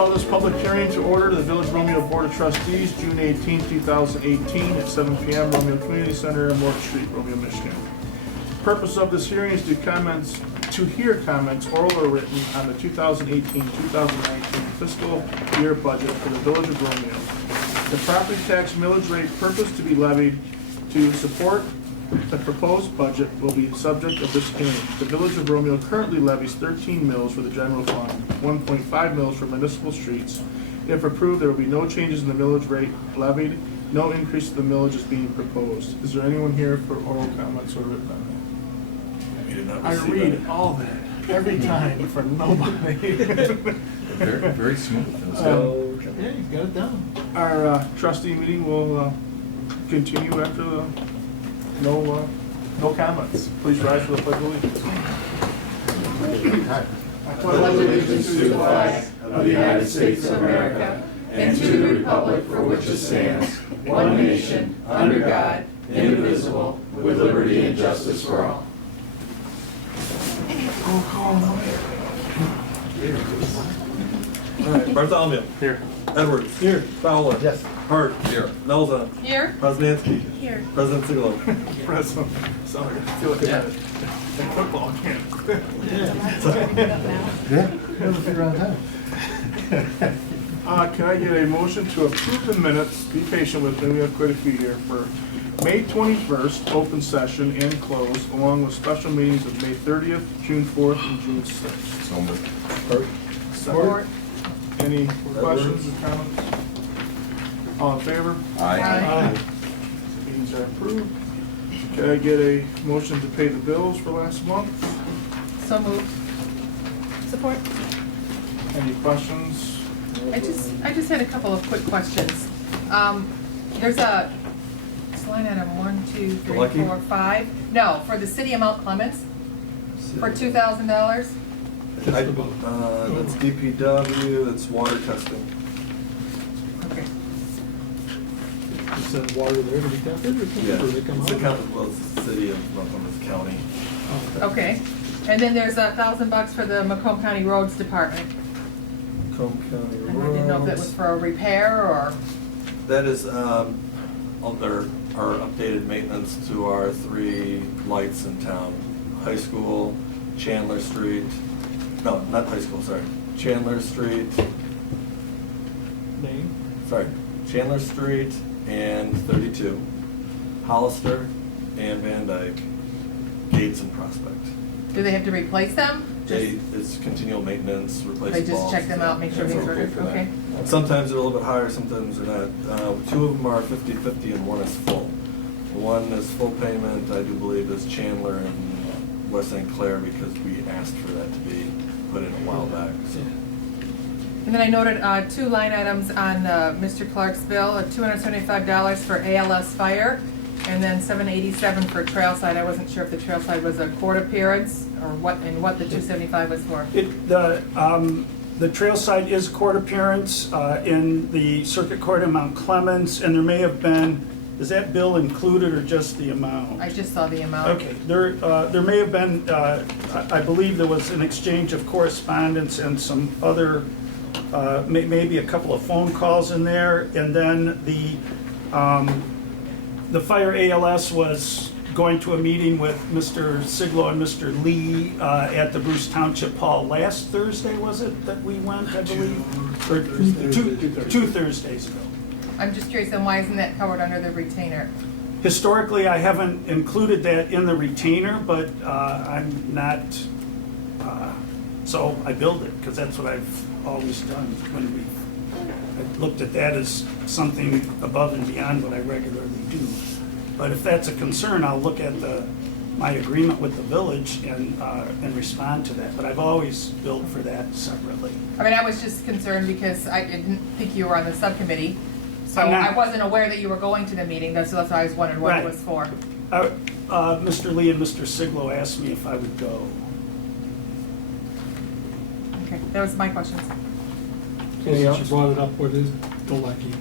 call this public hearing to order to the Village Romeo Board of Trustees, June 18, 2018 at 7 p.m. Romeo Community Center, Morton Street, Romeo, Michigan. Purpose of this hearing is to hear comments, oral or written, on the 2018-2019 fiscal year budget for the Village of Romeo. The property tax millage rate purpose to be levied to support the proposed budget will be subject of this hearing. The Village of Romeo currently levies 13 mills for the general fund, 1.5 mills for municipal streets. If approved, there will be no changes in the millage rate levied. No increase in the millage is being proposed. Is there anyone here for oral comments or written on that? I read all that every time for nobody. Very, very smooth. Yeah, you got it down. Our trustee meeting will continue after the no comments. Please rise for the pledge of allegiance. I pledge allegiance to the flag of the United States of America and to the republic for which it stands, one nation, under God, indivisible, with liberty and justice for all. All right, Bartholomew. Here. Edwards. Here. Fowler. Yes. Hart. Here. Nelson. Here. Posnanski. Here. President Siglo. President. Sorry, I feel like that football camp. Never figure out time. Can I get a motion to approve the minutes? Be patient with me, we have quite a few here, for May 21st, open session and closed, along with special meetings of May 30th, June 4th, and June 6th. So moved. Support. Any questions or comments? All in favor? Aye. Meetings are approved. Can I get a motion to pay the bills for last month? So moved. Support. Any questions? I just had a couple of quick questions. There's a, it's line item 1, 2, 3, Lucky? 4, 5. No, for the city of Mount Clemens, for $2,000. That's DPW, that's water testing. Okay. Is that water there to be tested or something? Yeah, Or they come it's out? the county, well, it's the city of Montgomery County. Okay. And then there's $1,000 for the Macomb County Roads Department. Macomb County And I didn't know if it was Roads. for a repair or, That is, our updated maintenance to our 3 lights in town. High School, Chandler Street, no, not High School, sorry. Chandler Street, Name? sorry, Chandler Street and 32, Hollister and Van Dyke, Gates and Prospect. do they have to replace them? It's continual maintenance, replace They just bulbs. check them out, make sure That's things are okay good, for that. okay. Sometimes they're a little bit higher, sometimes they're not. 2 of them are 50/50 and 1 is full. One is full payment, I do believe, is Chandler and West St. Clair, because we asked for that to be put in a while back. So. And then I noted 2 line items on Mr. Clark's bill, $275 for ALS fire, and then $787 for trail side. I wasn't sure if the trail side was a court appearance or what, and what the $275 was for. The trail side is court appearance in the Circuit Court in Mount Clemens, and there may have been, is that bill included or just the amount? I just saw the amount. Okay, there may have been, I believe there was an exchange of correspondence and some other, maybe a couple of phone calls in there, and then the fire ALS was going to a meeting with Mr. Siglo and Mr. Lee at the Bruce Township Hall last Thursday, was it, that we went, I believe? Or two Thursdays ago. I'm just curious, then why isn't that covered under the retainer? Historically, I haven't included that in the retainer, but I'm not, so I billed it, because that's what I've always done when I looked at that as something above and beyond what I regularly do. But if that's a concern, I'll look at my agreement with the village and respond to that. But I've always billed for that separately. I mean, I was just concerned because I didn't think you were on the subcommittee. So I'm not. I wasn't aware that you were going to the meeting, that's why I was wondering what it was for. Mr. Lee and Mr. Siglo asked me if I would go. Okay, that was my questions. Since you brought it up, what is Delecki?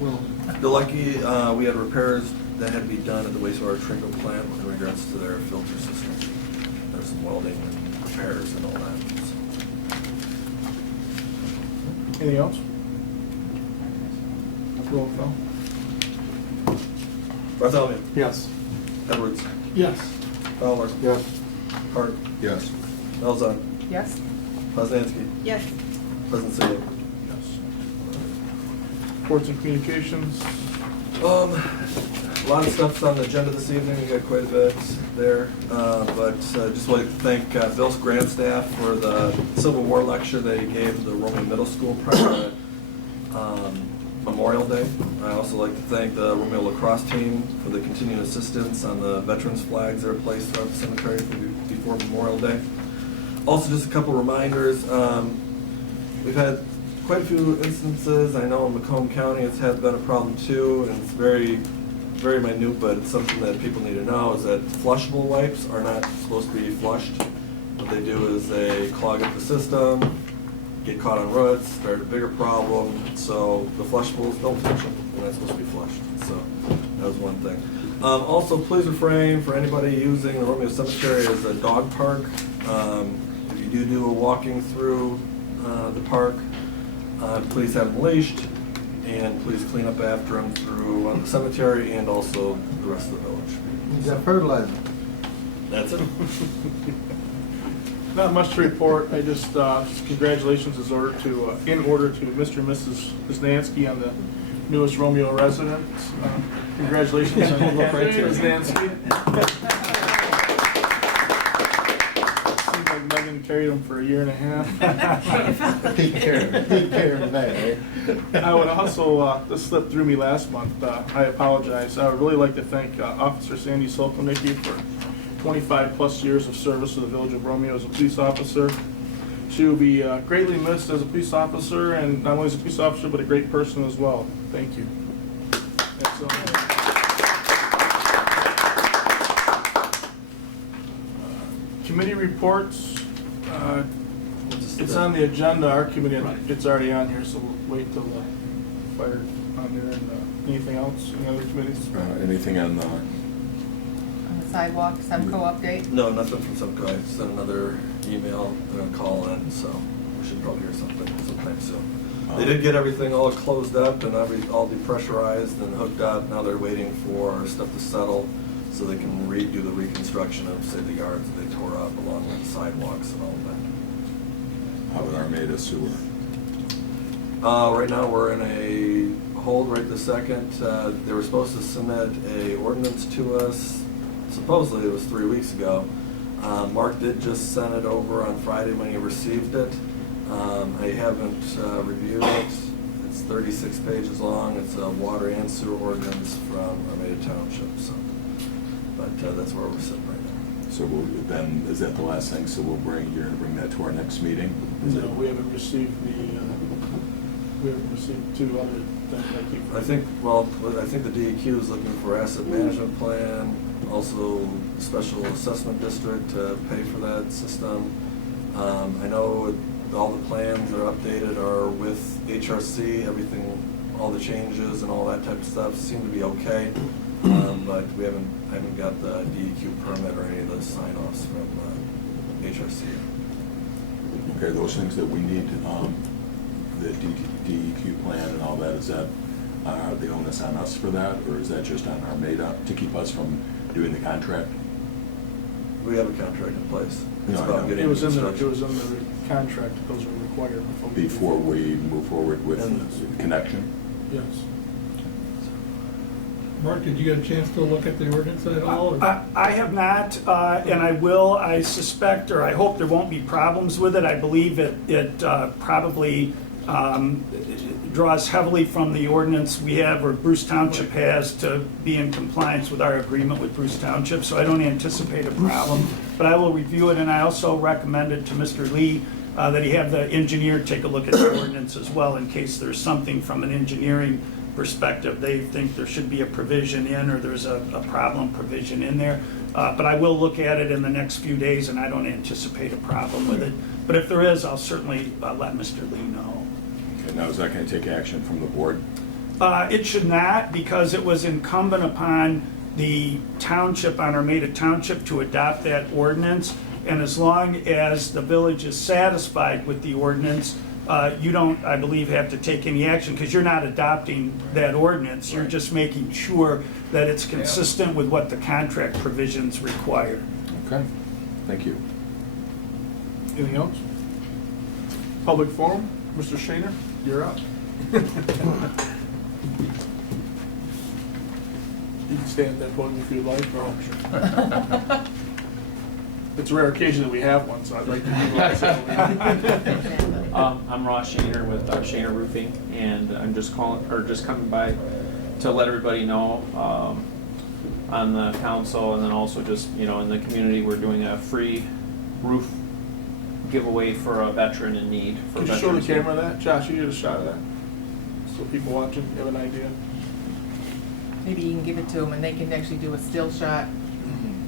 Well, Delecki, we had repairs that had to be done at the wastewater treatment plant in regards to their filter system. There's some welding and repairs and all that. Anything else? Roll call. Bartholomew. Yes. Edwards. Yes. Fowler. Yes. Hart. Yes. Elzon. Yes? Poznanski. Yes. President Sealy. Yes. Reports and communications. A lot of stuff's on the agenda this evening. We got quite a bit there, but just like to thank Bill's grant staff for the Civil War lecture they gave the Romeo Middle School prior to Memorial Day. I also like to thank the Romeo lacrosse team for the continued assistance on the veterans flags that are placed throughout the cemetery before Memorial Day. Also, just a couple reminders. We've had quite a few instances. I know in Macomb County it's been a problem too, and it's very minute, but it's something that people need to know, is that flushable wipes are not supposed to be flushed. What they do is they clog up the system, get caught on roots, start a bigger problem. So the flushables, don't touch them. They're not supposed to be flushed. So that was one thing. Also, please refrain for anybody using the Romeo Cemetery as a dog park. If you do a walking through the park, please have them leashed, and please clean up after them through the cemetery and also the rest of the village. Is that fertilizer? That's it. Not much to report. I just congratulations in order to Mr. and Mrs. Poznanski on the newest Romeo residents. Congratulations on Ms. Poznanski. Seems like Megan carried them for a year and a half. Take care of that, eh? I would also, this slipped through me last month, I apologize. I would really like to thank Officer Sandy Solkonicki for 25-plus years of service to the Village of Romeo as a police officer. She will be greatly missed as a police officer, and not only as a police officer, but a great person as well. Thank you. That's all. Committee reports. It's on the agenda, our committee, it's already on here, so we'll wait till the fire on there. And anything else, any other committees? Anything on the, On the sidewalk, Semco update? No, nothing from Semco. I sent another email and a call in, so we should probably hear something sometime soon. They did get everything all closed up and all depressurized and hooked up. Now they're waiting for stuff to settle so they can redo the reconstruction of, say, the yards that they tore up along with the sidewalks and all of that. how with Armada sewer? Right now, we're in a hold right this second. They were supposed to submit a ordinance to us, supposedly it was 3 weeks ago. Mark did just send it over on Friday when he received it. I haven't reviewed it. It's 36 pages long. It's a water and sewer ordinance from Armada Township, so. But that's where we're sitting right now. So then, is that the last thing? So you're gonna bring that to our next meeting? Is No, it- we haven't received two other things. I think the DEQ is looking for asset management plan, also special assessment district to pay for that system. I know all the plans that are updated are with HRC, everything, all the changes and all that type of stuff seem to be okay. But I haven't got the DEQ permit or any of the sign-offs from HRC. Okay, those things that we need, the DEQ plan and all that, are the onus on us for that, or is that just on Armada to keep us from doing the contract? We have a contract in place. It's No, I about know. getting It was in construction. the contract that those were required Before we move forward with And- connection? Yes. Mark, did you get a chance to look at the ordinance at all? or- I have not, and I will. I suspect, or I hope there won't be problems with it. I believe it probably draws heavily from the ordinance we have, or Bruce Township has, to be in compliance with our agreement with Bruce Township, so I don't anticipate a problem. But I will review it, and I also recommended to Mr. Lee that he have the engineer take a look at the ordinance as well, in case there's something from an engineering perspective they think there should be a provision in, or there's a problem provision in there. But I will look at it in the next few days, and I don't anticipate a problem with it. But if there is, I'll certainly let Mr. Lee know. Okay, now is that gonna take action from the board? It should not, because it was incumbent upon the township, on Armada Township, to adopt that ordinance. And as long as the village is satisfied with the ordinance, you don't, I believe, have to take any action because you're not adopting that ordinance. You're just making sure that it's consistent with what the contract provisions require. Okay, thank you. Anything else? Public forum, Mr. Shaner, you're up. You can stay at that podium if you'd like, or it's a rare occasion that we have one, so I'd like to utilize it. I'm Ross Shaner with Shaner Roofing, and I'm just coming by to let everybody know on the council, and then also just, in the community, we're doing a free roof giveaway for a veteran in need. For Can you show the Veterans camera that? Josh, you get a shot of that? So people watching have an idea. Maybe you can give it to them and they can actually do a still shot,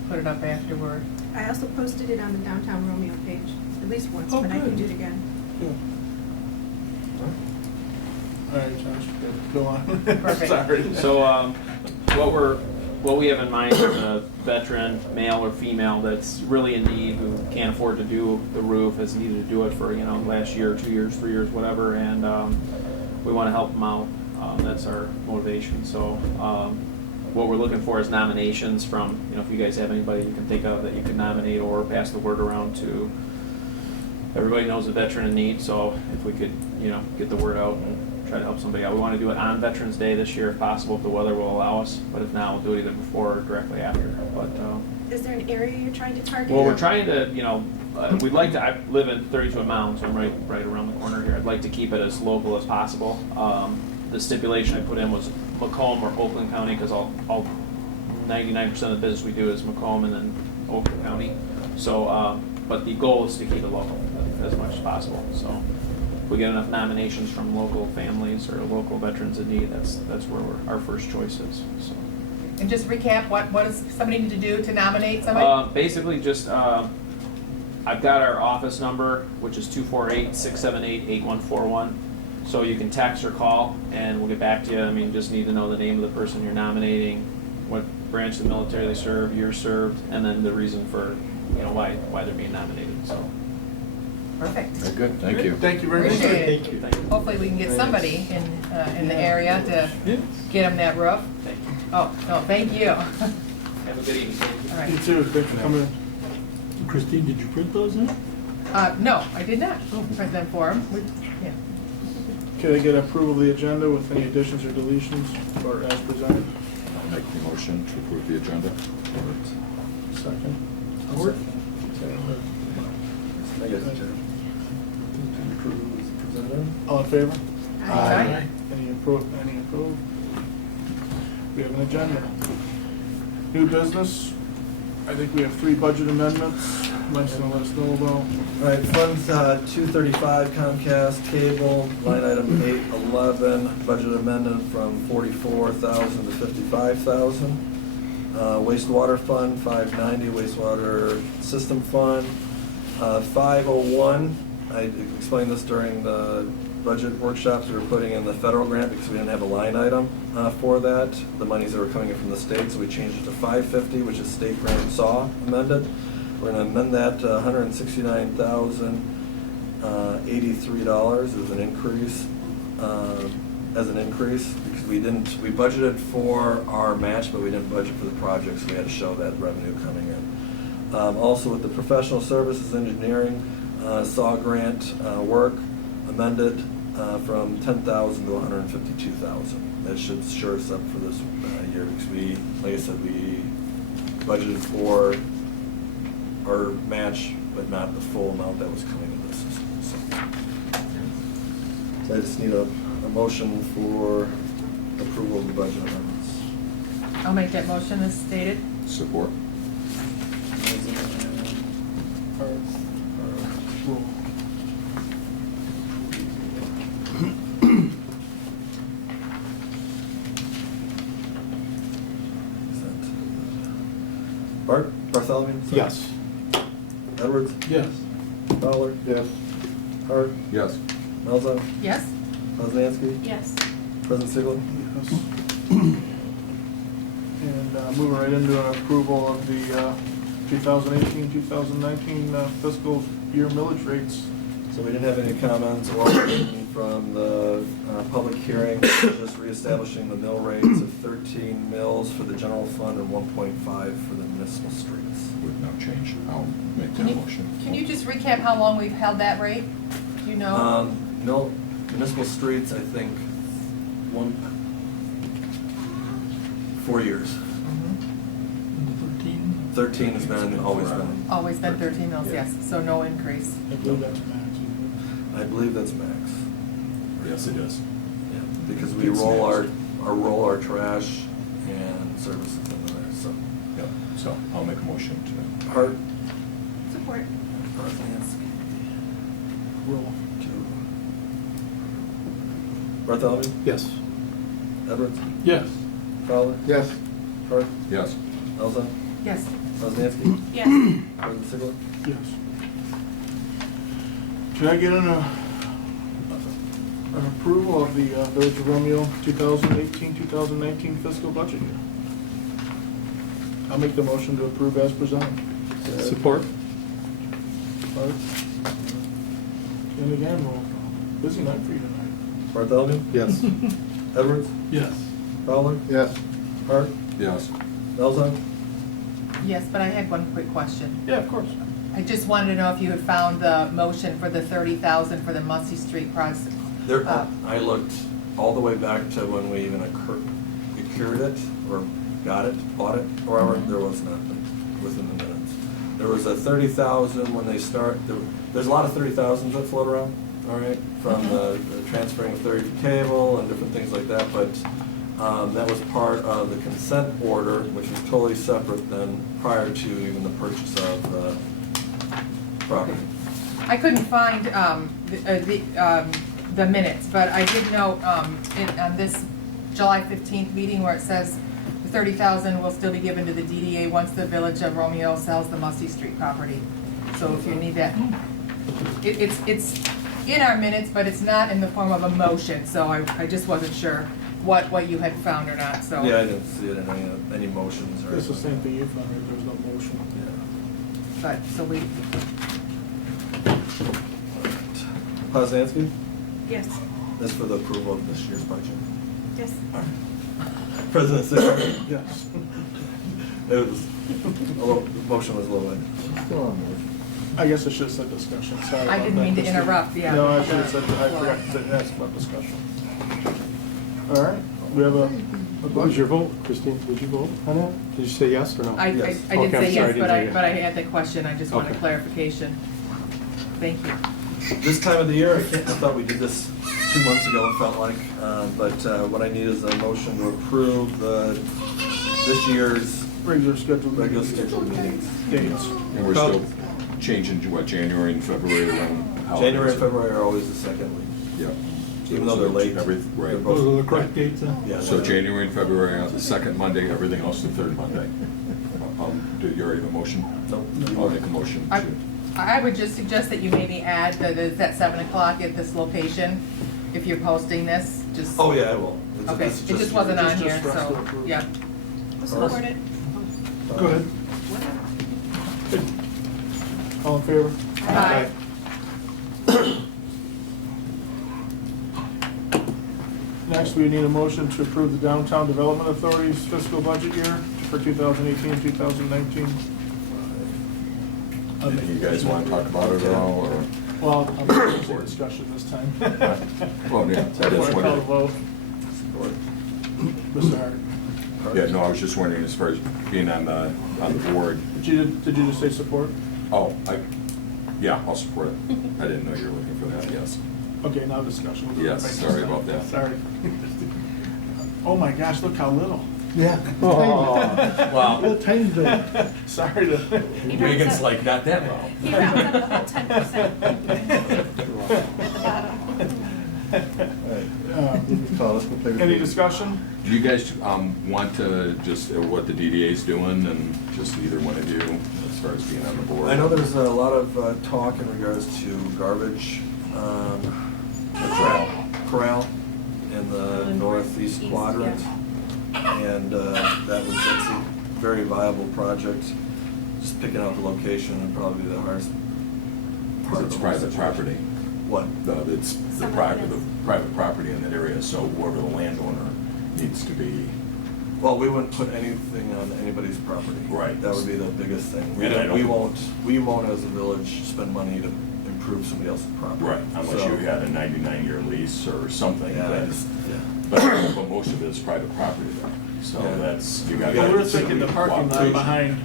put it up afterward. I also posted it on the Downtown Romeo page, at least once, Oh, but I can good. do it again. All right, Josh, go on. Perfect. Sorry. So what we have in mind is a veteran, male or female, that's really in need, who can't afford to do the roof, has needed to do it for last year, 2 years, 3 years, whatever, and we want to help them out. That's our motivation. So what we're looking for is nominations from, if you guys have anybody you can think of that you can nominate or pass the word around to. Everybody knows a veteran in need, so if we could, get the word out and try to help somebody out. We want to do it on Veterans Day this year if possible, if the weather will allow us, but if not, we'll do it either before or directly after. But Is there an area you're trying to target? well, we're trying to, we'd like to, I live in 32 Mountain, so I'm right around the corner here. I'd like to keep it as local as possible. The stipulation I put in was Macomb or Oakland County, because all 99% of the business we do is Macomb and then Oakland County. So, but the goal is to keep it local as much as possible. So if we get enough nominations from local families or local veterans in need, that's where our first choice is. So. And just recap, what does somebody need to do to nominate somebody? Basically just, I've got our office number, which is 248-678-8141. So you can text or call and we'll get back to you. I mean, just need to know the name of the person you're nominating, what branch of the military they serve, year served, and then the reason for, why they're being nominated, so. Perfect. Very good, thank you. Thank you very much. Appreciate Thank you. Hopefully we can get somebody in the area to get them that roof. Thank you. Oh, no, thank you. Have a good evening. All right. You too, thanks for coming in. Christine, did you print those in? No, I did not print them for him. Yeah. Can I get approval of the agenda with any additions or deletions, or as presented? I'll make the motion to approve the agenda. Second. Howard? I guess, Jim. All in favor? Aye. Any approved? We have an agenda. New business, I think we have 3 budget amendments. Mike's gonna let us know about. All right, Fund 235 Comcast Cable, line item 811, budget amendment from 44,000 to 55,000. Wastewater Fund 590, wastewater system fund. 501, I explained this during the budget workshops, we were putting in the federal grant because we didn't have a line item for that. The monies that were coming in from the state, so we changed it to 550, which is state grant SAW amended. We're going to amend that to $169,083 as an increase, because we budgeted for our match, but we didn't budget for the project, so we had to show that revenue coming in. Also with the professional services engineering SAW grant work amended from 10,000 to 152,000. That should sure us up for this year, because like I said, we budgeted for our match, but not the full amount that was coming in the system. So I just need a motion for approval of the budget amendments. I'll make that motion as stated. Support. Bartholomew? Sorry. Yes. Edwards? Yes. Fowler? Yes. Hart? Yes. Melzo? Yes? Poznanski? Yes. President Sigel? Yes. And moving right into an approval of the 2018-2019 fiscal year millage rates. So we didn't have any comments or from the public hearing, just reestablishing the mill rates of 13 mills for the general fund and 1.5 for the municipal streets. With no change, I'll make Can that you, motion. can you just recap how long we've held that rate? Do you know? Municipal streets, I think, 4 years. Mhm. 13? 13 has been, always been. Always been 13 mils, Yeah. yes, so no increase. I believe that's max. I believe that's max. Yes, it is. Yeah, because we roll our trash and services into there, so. Yep, so I'll make a motion to. Hart, Support. Rosansky, Roll. Bartholomew, Yes. Edwards, Yes. Fowler, Yes. Hart, Yes. Elza, Yes. Rosansky, Yes. President Sigler. Yes. Should I get an approval of the Village of Romeo 2018-2019 fiscal budget year? I'll make the motion to approve as presented. Support? Art? And again, roll call. Busy night for you tonight. Bartholomew, Yes. Edwards, Yes. Fowler, Yes. Hart, Yes. Elza. Yes, but I had one quick question. Yeah, of course. I just wanted to know if you had found the motion for the 30,000 for the Mussey Street project. There, I looked all the way back to when we even procured it, or got it, bought it, or whatever, there was nothing within the minutes. There was a 30,000 when they there's a lot of 30,000s that float around, all right, from the transferring of 30 cable and different things like that, but that was part of the consent order, which was totally separate than prior to even the purchase of the property. I couldn't find the minutes, but I did note on this July 15th meeting where it says the 30,000 will still be given to the DDA once the Village of Romeo sells the Mussey Street property. So if you need that, it's in our minutes, but it's not in the form of a motion, so I just wasn't sure what you had found or not, so. Yeah, I didn't see it in any motions or. It's the same thing you found, right? There's no motion. Yeah. But, so we, Poznansky, Yes. this for the approval of this year's budget. Yes. President Sigler. Yes. It was, the motion was a little late. I guess I should have said discussion, sorry I about didn't that, mean to Christine. interrupt, yeah. No, I should have said, I forgot to ask about discussion. All right, we have a What was your vote, Christine? Did you vote on that? Did you say yes or no? I Yes. did Okay, I'm say sorry, I yes, didn't hear you. but I had the question, I just wanted Okay. clarification. Thank you. This time of the year, I thought we did this 2 months ago, it felt like, but what I need is a motion to approve this year's regular scheduled. regular scheduled meetings. Dates. And we're still changing to what, January and February when? January and February are always the second week, Yep. even though they're late. Right. they're both- Those are the correct dates then? Yeah. So January and February are the second Monday, everything else the third Monday. Do you already have a motion? Nope. I'll make a motion I to. I would just suggest that you maybe add that it's at 7 o'clock at this location, if you're posting this, just. Oh, yeah, I will. It's- Okay, it's it just wasn't on just here, for us to so, approve. yeah. Support it. Go ahead. Good. All in favor? Aye. Next, we need a motion to approve the Downtown Development Authority's fiscal budget year for 2018, 2019. You guys want to talk about it at all, or? Well, I'm going to say discussion this time. Well, yeah, that is Want to what call the it vote? Mr. Hart? Yeah, no, I was just wondering, as far as being on the board. Did you just say support? Oh, yeah, I'll support it. I didn't know you were looking for that, yes. Okay, now discussion. We'll do it Yes, right sorry this time. about that. Sorry. Oh my gosh, look how little. Yeah. Wow. Little tiny bit. Sorry to. Megan's like, not that low. He rounds up the whole 10% at the bottom. Any discussion? Do you guys want to just, what the DDA's doing, and just either one of you, as far as being on the board? I know there's a lot of talk in regards to garbage, corral in the northeast East, quadrant. yeah. And that's a very viable project. Just picking out the location would probably be the hardest part. It's private property. What? It's the Some private property in that area, so whoever the landowner needs to be. Well, we wouldn't put anything on anybody's property. Right. That would be the biggest thing. And I don't- We won't as a village spend money to improve somebody else's property. Right, unless So- you had a 99-year lease or something. Yeah, but- yeah. But most of it is private property there, so Yeah. that's, you got. Well, we're thinking the parking lot cooperation. behind,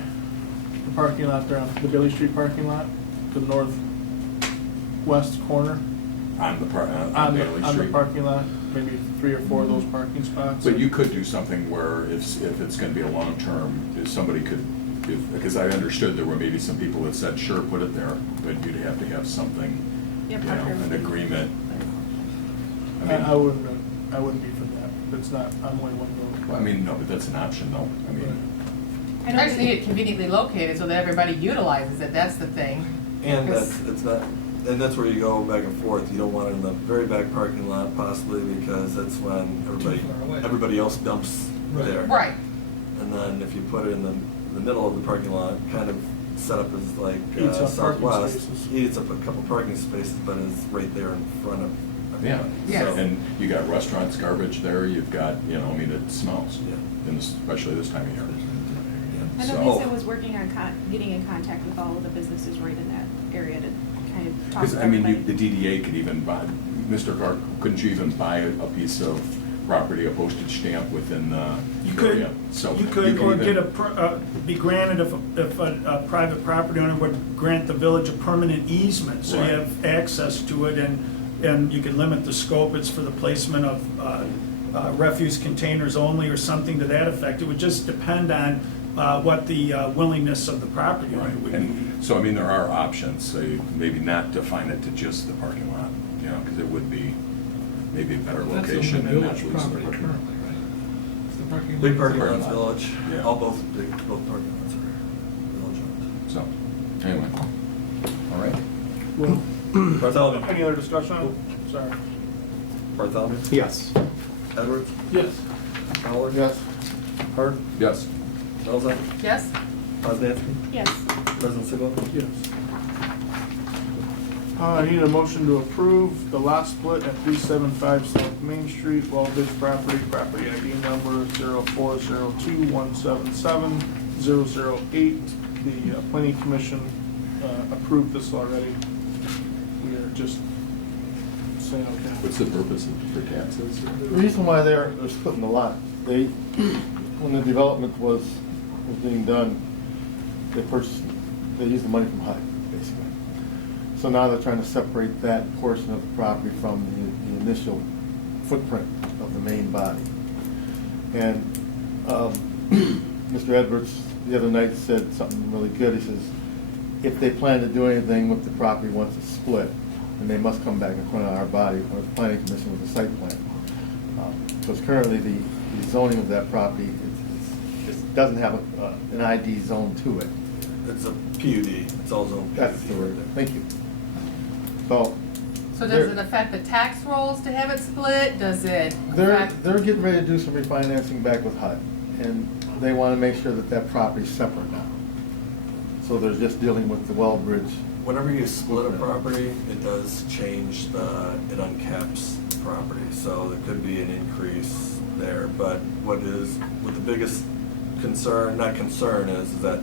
the parking lot there on the Bailey Street parking lot, the northwest corner, On the on Bailey the Street. parking lot, maybe 3 or 4 of those parking spots. But you could do something where if it's gonna be a long-term, if somebody could, because I understood there were maybe some people that said, sure, put it there, but you'd have to have something, Yeah, you know, Parker an would. agreement. I wouldn't be for that. It's not, I'm only one vote. I mean, no, but that's an option though, I mean. I just need it conveniently located so that everybody utilizes it, that's the thing. And Because- that's where you go back and forth. You don't want it in the very back parking lot possibly because that's when far away. everybody else dumps Right. there. Right, And then if you put it in the middle of the parking lot, kind of set up as like Eats up parking Southwest, spaces. eats up a couple parking spaces, but is right there in front of Yeah, everybody. Yes. So- and you got restaurants, garbage there, you've got, you know, I mean, it smells, Yeah. especially this time of year. I So- know Lisa was working on getting in contact with all of the businesses right in that area to kind of talk Because, to I mean, everybody. the DDA could even buy, Mr. Clark, couldn't you even buy a piece of property, a postage stamp within the You could, area? So you could, or even- get be granted if a private property owner would grant the village a permanent easement, so you Right. have access to it, and you can limit the scope, it's for the placement of refuse containers only, or something to that effect. It would just depend on what the willingness of the property owner would be. And so, I mean, there are options, so maybe not define it to just the parking lot, you know, because it would be maybe a better That's location on the and not village lose the property parking currently, lot. right? It's the parking Big lot. parking Parking lots, lot. village, Yeah. all both parking lots are village owned. So, anyway, all right. Well, Bartholomew. any other discussion? Sorry. Bartholomew? Yes. Edwards? Yes. Fowler? Yes. Hart? Yes. Elzak? yes? Poznanski? Yes. President Sigel? Yes. I need a motion to approve the lot split at 375 South Main Street, Wallbridge property, property ID number 0402177008. The planning commission approved this already. We are just saying okay. What's the purpose for taxes? The reason why they're splitting the lot, when the development was being done, they used the money from HUD, basically. So now they're trying to separate that portion of the property from the initial footprint of the main body. And Mr. Edwards the other night said something really good. He says, if they plan to do anything with the property once it's split, then they must come back in front of our body, or the planning commission with a site plan. Because currently the zoning of that property, it doesn't have an ID zone to it. It's a PUD, it's all zone PUD. That's the word, thank you. So. So does it affect the tax rolls to have it split? Does it They're affect? getting ready to do some refinancing back with HUD, and they want to make sure that that property's separate now. So they're just dealing with the Wellbridge. Whenever you split a property, it does change it uncaps the property, so there could be an increase there, but what the biggest concern, not concern, is that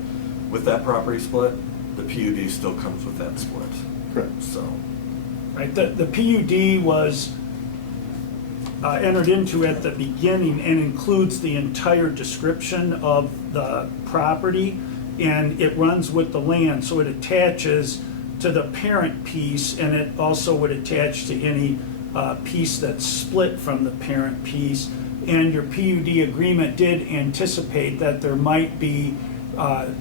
with that property split, the PUD still comes with that split, Correct. so. Right, the PUD was entered into at the beginning and includes the entire description of the property, and it runs with the land, so it attaches to the parent piece, and it also would attach to any piece that's split from the parent piece. And your PUD agreement did anticipate that there might be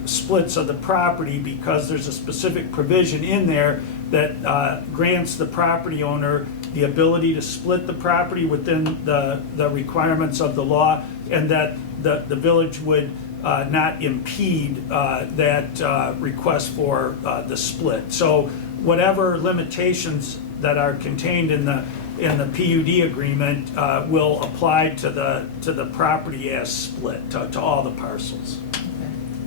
splits of the property, because there's a specific provision in there that grants the property owner the ability to split the property within the requirements of the law, and that the village would not impede that request for the split. So whatever limitations that are contained in the PUD agreement will apply to the property as split, to all the parcels.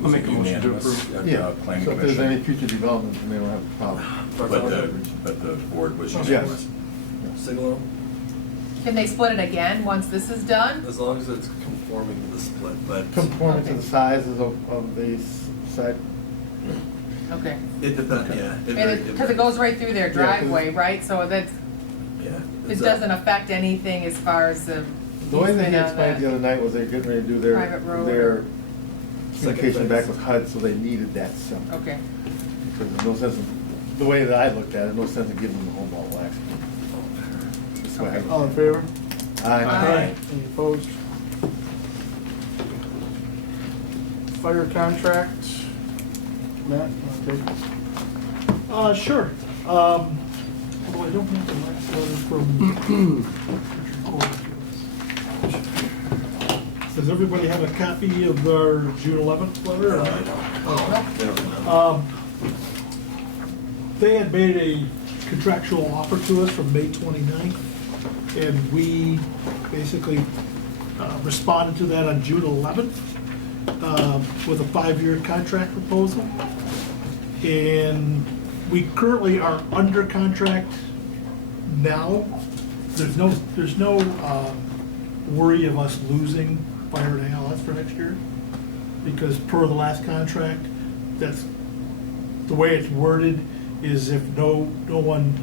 I'll make a motion to unanimous approve. at Yeah, planning so if there's commission? any future development, we don't have a problem. But the board was Yes. unanimous? Single, Can they split it again once this is done? as long as it's conforming to the split, but Conforming to Okay. the sizes of the side. Okay. it depends, yeah. Because it goes right through their Yeah, 'cause- driveway, right? So that's, Yeah. it it's a- doesn't affect anything as far as the The only thing easement he on explained the that. other night was they're getting ready to do their, Private road. their communication back phase. with HUD, so they needed that separate. Okay. Because there's no sense, the way that I looked at it, no sense in giving them the whole ball of wax. That's why I- All in favor? Aye. Any opposed? Fire contract. Matt, you wanna take this? Sure. Although I don't have the last letter from Richard Corey. Does everybody have a copy of our June 11th letter? or not? They had made a contractual offer to us from May 29th, and we basically responded to that on June 11th with a 5-year contract proposal. And we currently are under contract now. There's no worry of us losing fire and ALS for next year, because per the last contract, that's, the way it's worded is if no one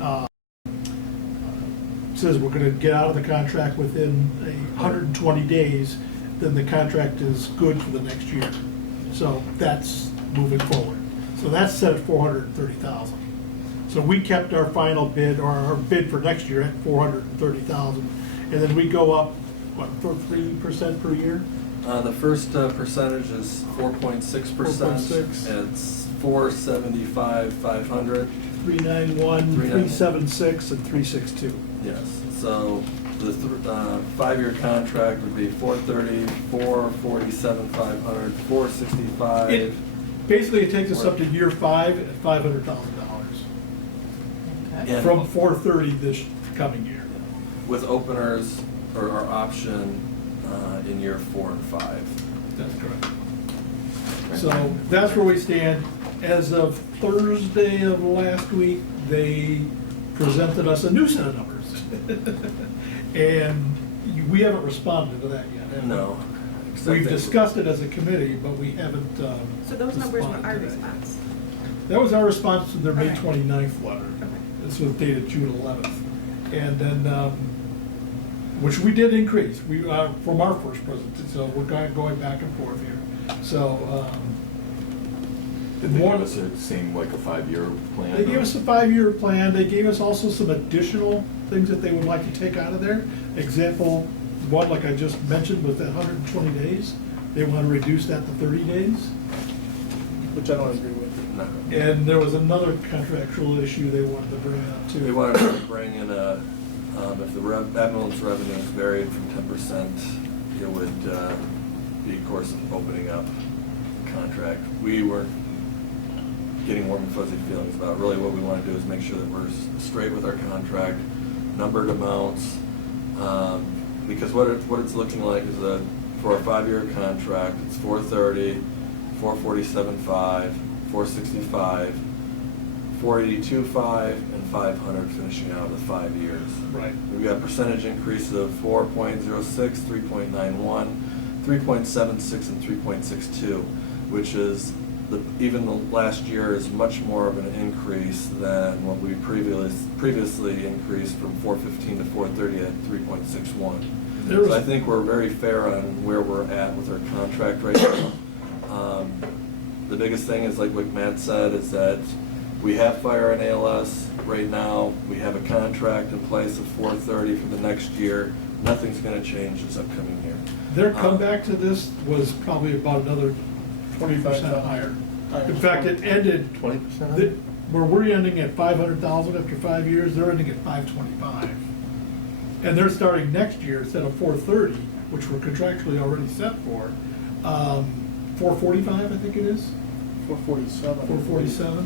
says we're gonna get out of the contract within 120 days, then the contract is good for the next year. So that's moving forward. So that's set at 430,000. So we kept our final bid, or our bid for next year, at 430,000, and then we go up, what, for 3% per year? The first percentage is 4.6%. 4.6. It's 475,500. 391, 376, and 362. Yes, so the 5-year contract would be 430, 447,500, 465. Basically, it takes us up to year 5 at $500,000 Okay. And from 430 this coming year. with openers or our option in year 4 and 5. That's correct. So that's where we stand. As of Thursday of last week, they presented us a new set of numbers. And we haven't responded to that yet. have we? No. We've discussed it as a committee, but we haven't. So those numbers were responded our to that. response. That was our response to their May Okay. 29th letter. Okay. This was dated June 11th. And then, which we did increase, from our first presentation, so we're going back and forth here. So, Did they give us, it seemed like a 5-year plan? they gave us a 5-year plan. They gave us also some additional things that they would like to take out of there. Example, one, like I just mentioned, with that 120 days, they want to reduce that to 30 days. Which I don't agree with. No. And there was another contractual issue they wanted to bring up too. We wanted to bring in if the ambulance revenues varied from 10%, it would be, of course, opening up the contract. We weren't getting warm and fuzzy feelings about it. Really what we want to do is make sure that we're straight with our contract, numbered amounts, because what it's looking like is that for our 5-year contract, it's 430, 447.5, 465, 482.5, and 500 finishing out of the 5 years. Right. We've got percentage increases of 4.06, 3.91, 3.76, and 3.62, which is, even the last year is much more of an increase than what we previously increased from 415 to 430 at 3.61. There was- So I think we're very fair on where we're at with our contract right now. The biggest thing is, like what Matt said, is that we have fire and ALS right now. We have a contract in place of 430 for the next year. Nothing's going to change this upcoming year. Their comeback to this was probably about another 20% higher. In fact, it ended, 20%? where we're ending at 500,000 after 5 years, they're ending at 525. And they're starting next year, instead of 430, which we're contractually already set for, 445, I think it is, 447. 447. I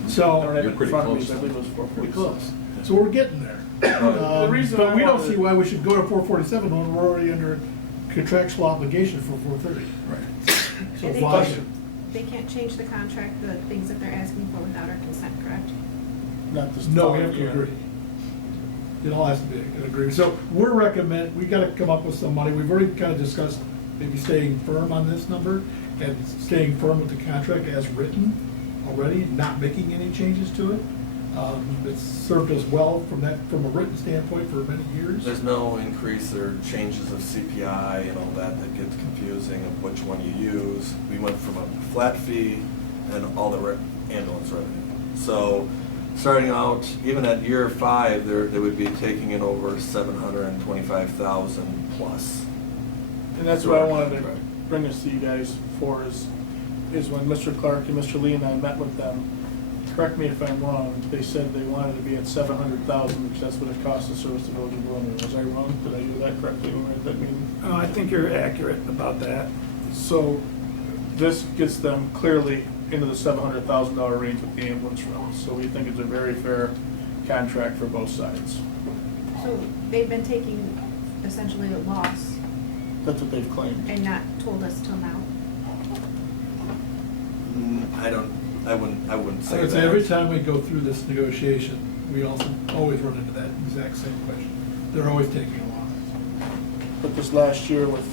don't So, have it You're in pretty front of me, close. but I believe it was pretty 447. close. So we're getting there. The reason But I we don't wanted- see why we should go to 447 when we're already under contractual obligation for 430. Right. So I think- why? Question. They can't change the contract, the things that they're asking for without our consent, correct? Not this. No, we have following to year. agree. It all has to be an agreement. So we're we gotta come up with some money. We've already kind of discussed maybe staying firm on this number and staying firm with the contract as written already, not making any changes to it. It's served us well from a written standpoint for many years. There's no increase or changes of CPI and all that gets confusing of which one you use. We went from a flat fee and all the ambulance revenue. So starting out, even at year 5, they would be taking in over 725,000 plus. And that's what I wanted to bring this to you guys for is when Mr. Clark and Mr. Lee and I met with them, correct me if I'm wrong, they said they wanted to be at 700,000, because that's what it costs to service the village of Romeo. Was I wrong? Did I do that correctly when we were at that meeting? I think you're accurate about that. So this gets them clearly into the $700,000 range with the ambulance route. So we think it's a very fair contract for both sides. So they've been taking essentially a loss That's what they've claimed. and not told us till now. I wouldn't I say would that. say every time we go through this negotiation, we also always run into that exact same question. They're always taking a loss. But this last year with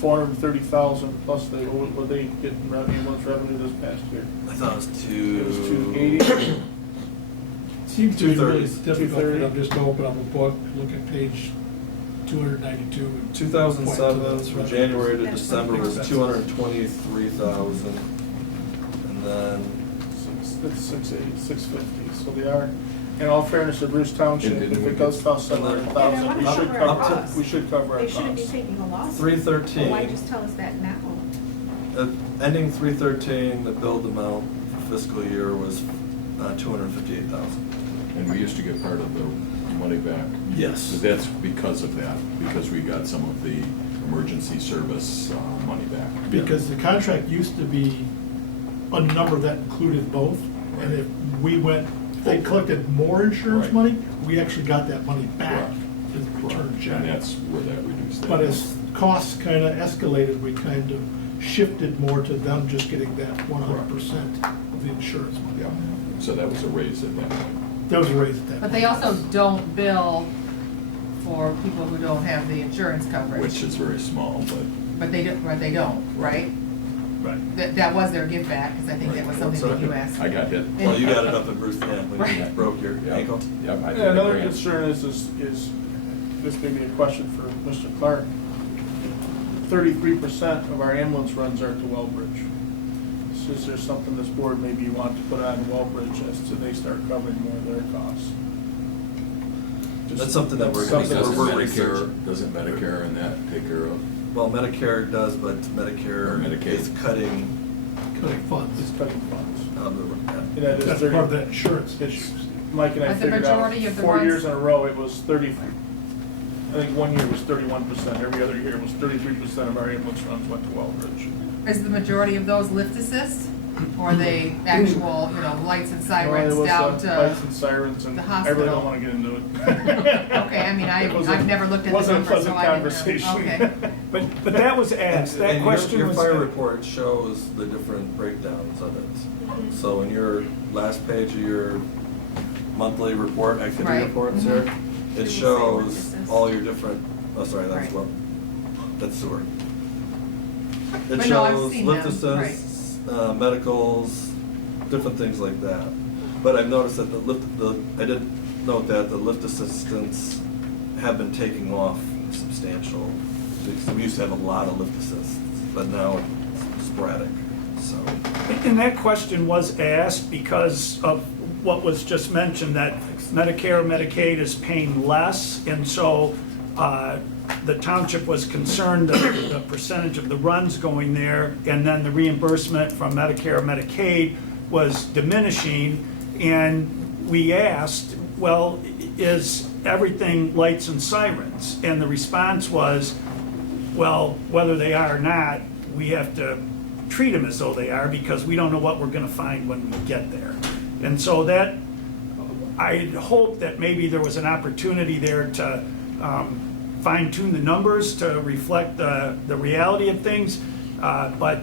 430,000 plus were they getting ambulance revenue this past year? I thought it was It was 280. Seems to be really 230. difficult for them just to open up a book, look at page 292. and 2007 point to from this. January to That's December was expenses. 223,000, and then It's 680, 650. So they are, in all fairness to Bruce Township, And if it does cost Yeah, they 700,000, wanna we should cover our up to- costs. we should cover our They shouldn't be costs. taking a loss. 313. Why just tell us that now? Ending 313, the billed amount for fiscal year was 258,000. And we used to get part of the money back. Yes. But that's because of that, because we got some of the emergency service money back. Because the contract used to be a number that included both, and if they collected more insurance Right. money, we actually got that money back Correct. as a return Correct. check. And that's where that reduced that. But as costs kind of escalated, we kind of shifted more to them just getting that 100% of the insurance money. Yeah, so that was a raise at that point. That was a raise at that But point. they also don't bill for people who don't have the insurance coverage. Which is very small, But they don't, right? Right. That was their give back, because I think that was something that you asked. I got hit. Well, you got it up at Bruce Camp when you Right. broke your Yep. ankle. Yep, I did Yeah, a another grant. concern is this may be a question for Mr. Clark. 33% of our ambulance runs are to Wellbridge. So is there something this board maybe want to put on Wellbridge as to they start covering more of their costs? That's something that we're That's gonna- something Doesn't we're Medicare, researching. doesn't Medicare and that take care of? Well, Medicare does, but Or Medicare Medicaid. is cutting Cutting funds. It's cutting funds. the. And that is That's 30 part of that insurance issue. Mike and I But the figured out, majority of the 4 ones- years in a row, it was 30, I think 1 year was 31%, every other year was 33% of our ambulance runs went to Wellbridge. Is the majority of those lift assist? Or are they actual, lights and sirens Well, it was, down lights to? and sirens, and the I really hospital. don't wanna get into it. Okay, I mean, It was a- I've never looked at the wasn't a numbers, so pleasant I didn't know. conversation. Okay. But that was asked, that And question your was. fire report shows the different breakdowns of it. So in your last page of your monthly report, activity Right. reports Mhm. here, Should it we say shows what this is? all your different, oh, sorry, that's Right. what, that's sewer. It But no, I've shows seen lift them, assists, medicals, different things like that. But I've noticed that I did note that the lift assistants have been taking off substantial. Because we used to have a lot of lift assists, but now it's sporadic, so. And that question was asked because of what was just mentioned, that Medicare, Medicaid is paying less, and so the township was concerned that the percentage of the runs going there, and then the reimbursement from Medicare, Medicaid was diminishing, and we asked, well, is everything lights and sirens? And the response was, well, whether they are or not, we have to treat them as though they are, because we don't know what we're gonna find when we get there. And so that, I hope that maybe there was an opportunity there to fine tune the numbers to reflect the reality of things, but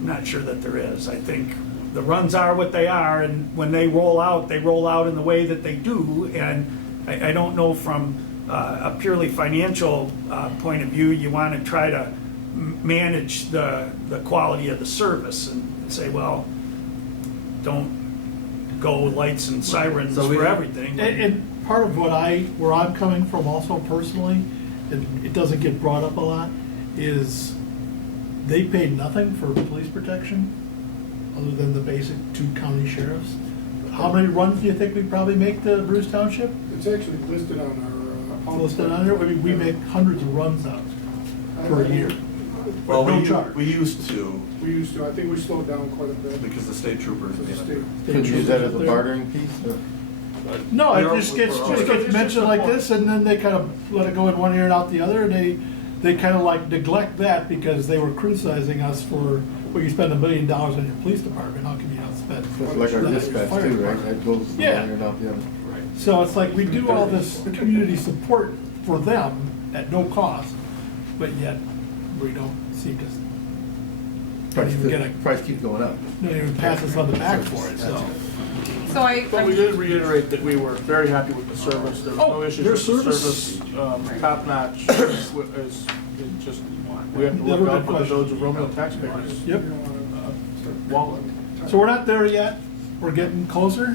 I'm not sure that there is. I think the runs are what they are, and when they roll out in the way that they do, and I don't know from a purely financial point of view, you want to try to manage the quality of the service and say, well, don't go lights and sirens So we- for everything. And part of where I'm coming from also personally, and it doesn't get brought up a lot, is they pay nothing for police protection other than the basic 2 county sheriffs. How many runs do you think we probably make to Bruce Township? It's actually listed on our. Listed on there, I mean, we make hundreds of runs out per year. Well, no charge. we used to, We used to, I think we slowed down quite a bit. because the state troopers The made state- it. Could you use that as a bartering piece? No, We're- it just gets we're- mentioned like this, and then they kind of let it go in one ear and out the other, and they kind of like neglect that because they were criticizing us for, well, you spend $1 million on your police department, how can you not spend? Just like our that on your dispatch fire too, right? department? That goes one Yeah. ear and out the other. So it's like we do all this community support for them at no cost, but yet we don't seem to, Price keeps going up. don't even pass us on the back for it, so. So But we did reiterate that we were very happy with the service. There was no issues their with the service- service, top notch. It's just, we have to Never look been out for the questioned. village of Romeo taxpayers. Yep. Wallet. So we're not there yet, we're getting closer.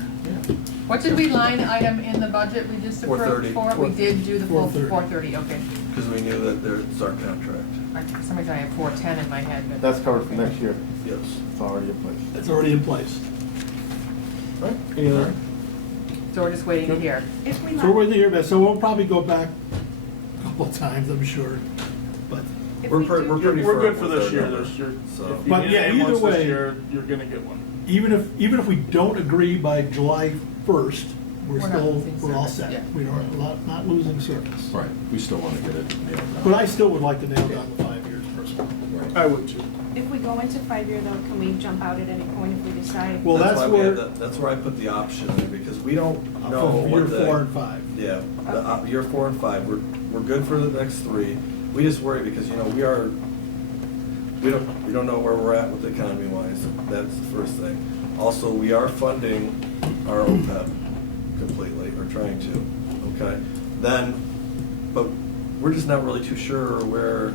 what did we line item in the budget we just approved 430. for? We did do the full 430. 430, okay. Because we knew that it's our contract. For some reason I have 410 in my head, but. That's covered for next year. Yes. It's already in place. It's already in place. Right? Any other? So we're just waiting to hear. If we So we're let, waiting to hear back, so we'll probably go back a couple of times, I'm sure, but. if We're we pretty do, firm We're good for with this our year. number. There's your, So- if you But get yeah, an either ambulance this way- year, you're gonna get one. Even if we don't agree by July 1st, We're not losing we're all service, set. yeah. We are not losing service. Right, we still want to get it nailed down. But I still would like to nail down the 5 years personally. Right. I would too. if we go into 5-year though, can we jump out at any point if we decide? Well, that's why we had where, that's where I put the option in, because we don't know from year what the. 4 and 5. Yeah, year 4 and 5, we're good for the next 3. We just worry because, we don't know where we're at with the economy wise. That's the first thing. Also, we are funding our OPEB completely, or trying to, okay? Then, but we're just not really too sure where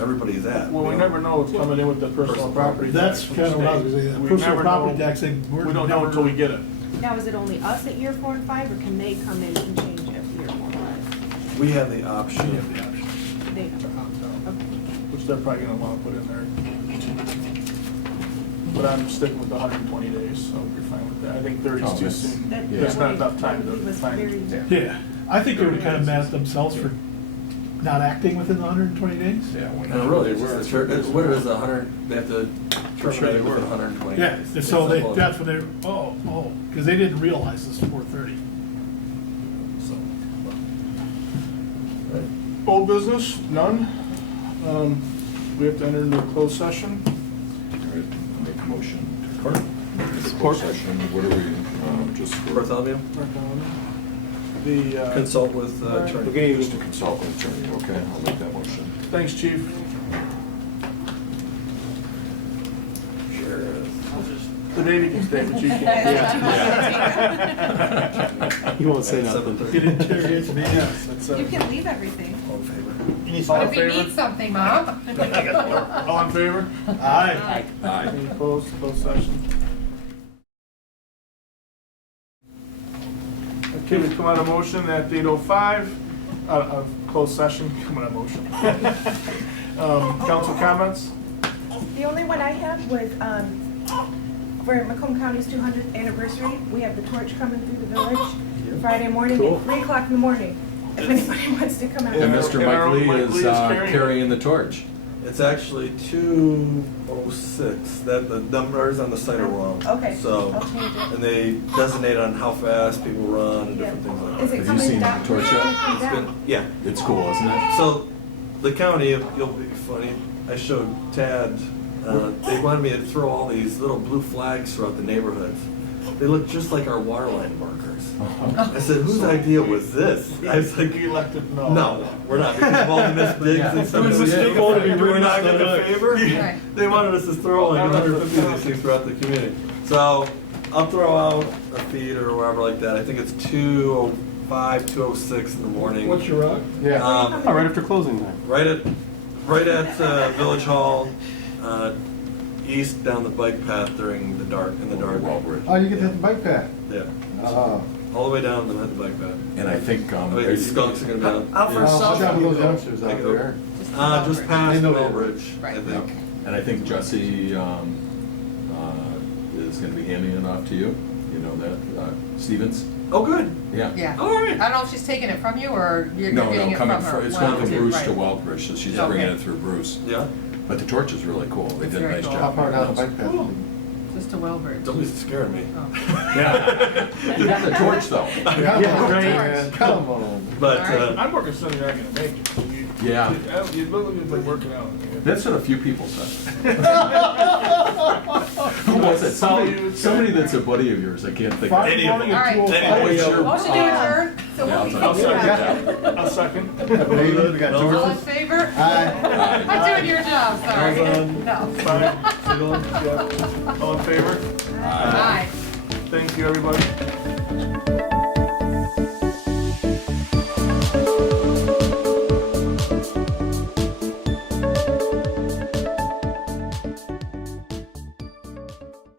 everybody's at. Well, we don't- never know what's coming in with the personal property That's tax from kind the of what I was state. gonna say, that We personal never property know- tax thing, We don't know until we get it. Now, is it only us at year 4 and 5, or can they come in and change it at year 4 and 5? We have the option. They, okay. Which they're probably gonna wanna put in there. But I'm sticking with the 120 days, so you're fine with that. I think 30 is too soon. That- That's that not way- enough time that to would leave us find. very- Yeah, I think they were kind of mad at themselves for not acting within the 120 days. Yeah, No, really, it's just what it is, 100, they have to terminate it within 120 Yeah, days. and so It's simple. that's when they, because they didn't realize this 430. So, Old business, none. We have to enter into a closed session. All right, make a motion to closed session, what are we, just for? Bartholomew, The, consult with attorney. Just to consult with attorney, okay, I'll make that motion. thanks, chief. The baby can stay, but you can't. You won't say At nothing. 7:30. Get interrogated, maybe. Yes, that's, You can leave everything. All in favor? all What in if we need favor? something, Mom? All in favor? Aye. Any opposed, closed session? Okay, we come out of motion at 8:05, of closed session, come out of motion. Council comments? The only one I had was, for Macomb County's 200th anniversary, we have the torch coming through the village Friday morning at 3 o'clock in the morning. If anybody wants to come out. And Mr. And our Mike own Lee Mike is Lee is carrying it. carrying the torch. It's actually 2:06, that the numbers on the site are wrong. Okay, So, I'll change it. and they designate on how fast people run and different Yeah. things like Is that. it Have you coming seen down? the torch yet? It's coming It's been- down. Yeah, It's cool, isn't it? so the county, you'll be funny, I showed Tad, they wanted me to throw all these little blue flags throughout the neighborhoods. They look just like our water line markers. I said, whose idea was this? I was like, We elected no. no, we're not, because of all the missed digs and stuff. It was a mistake. We're not gonna favor. Right. They wanted us to throw like 150 of these things throughout the community. So I'll throw out a feed or whatever like that. I think it's 2:05, 2:06 in the morning. What's your route? Yeah. Right after closing time. Right at Village Hall, east down the bike path during the dark, in the dark. Wellbridge. Oh, you get to hit the bike path? Yeah, Oh. all the way down the bike path. And I think, Oh, yeah, skunks are gonna be out. How far Oh, south what's up do with you those go? youngsters out there? Just past I know Wellbridge, I Right. think. and I think Jesse is gonna be handing it off to you. You know that, Stevens? Oh, good. Yeah. Yeah. All right. I don't know if she's taking it from you or you're No, getting no, it coming from her. it's going from Bruce to Right. Wellbridge, so she's Okay. bringing it through Bruce. Yeah. But the torch is really cool. They It's did a very nice cool. job. How far down the bike path? Cool. Just to Wellbridge. Don't be scaring me. Oh. Yeah. You got the torch though. Come on, man, come on. But, All right. I'm more concerned you're not gonna make it. So Yeah. You look like you've been working out. That's what a few people said. Who was it? Somebody that's a buddy of yours. I can't think of. Friday Any of morning them. at All right. 2:05. Anyway, sure. Motion to adjourn. So Yeah, we'll be. I'll second that. I'll second. Maybe we got No. All in torches. favor? Aye. I'm doing your job, sorry. Well done. No. Fine. Yeah. All in favor? Aye. Thank you, everybody.